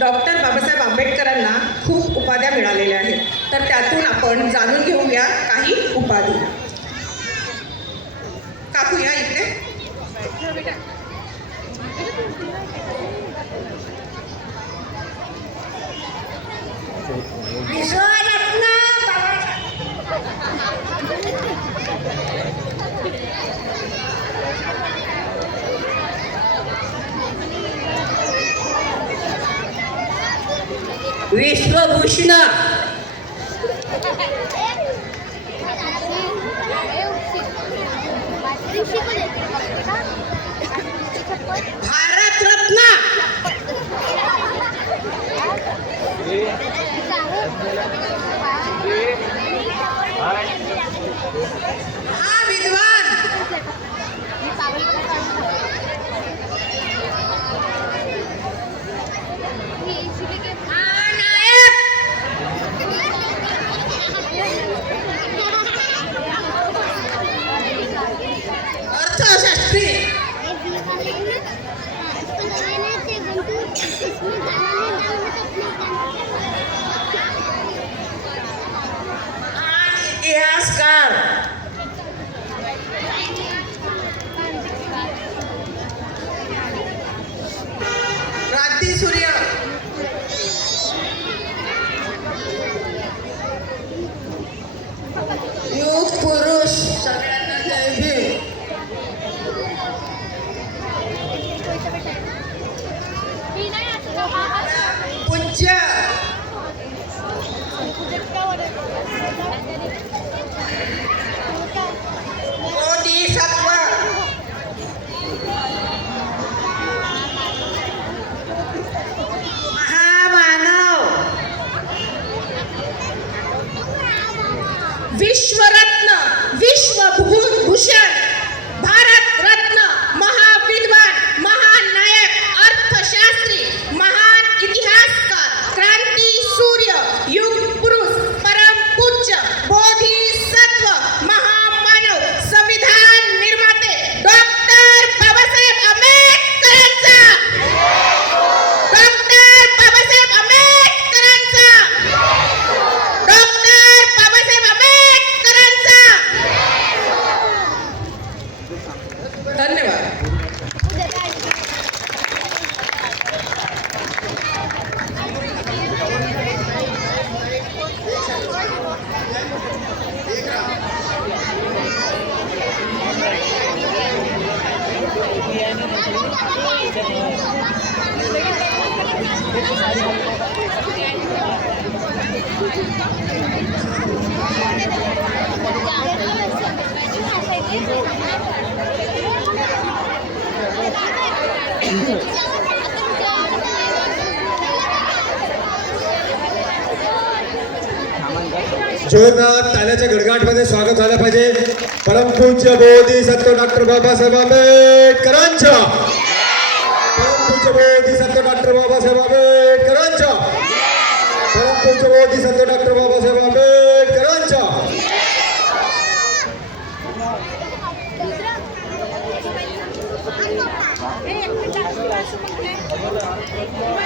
Doctor Babasaheb आंबेडकरांना खूप उपाध्या मिळालेल्या आहेत, तर त्यातून आपण जाणून घेऊया काही उपाधी. काकू या इकडे. विश्वभूषण, भारतरत्न, महाविद्वान, अर्थशास्त्री, इतिहासकार, क्रांतीसूर्य, युग पुरुष, सगळ्यांना जय भीम. पूज्य बोधिसत्व, महामानव, विश्वरत्न, विश्वभूषण, भारतरत्न, महाविद्वान, महान नायक, अर्थशास्त्री, महान इतिहासकार, क्रांती सूर्य, युग पुरुष, परम पूज्य, बोधिसत्व, महामानव, संविधान निर्माते डॉक्टर बाबासाहेब आंबेडकरांचा, डॉक्टर बाबासाहेब आंबेडकरांचा, डॉक्टर बाबासाहेब आंबेडकरांचा. धन्यवाद. जोरदार ताल्याच्या गडगाटमध्ये स्वागत झालं पाहिजे परमपूज्य बोधिसत्व डॉक्टर बाबासाहेब आंबेडकरांच्या. परमपूज्य बोधिसत्व डॉक्टर बाबासाहेब आंबेडकरांच्या. परमपूज्य बोधिसत्व डॉक्टर बाबासाहेब आंबेडकरांच्या. हे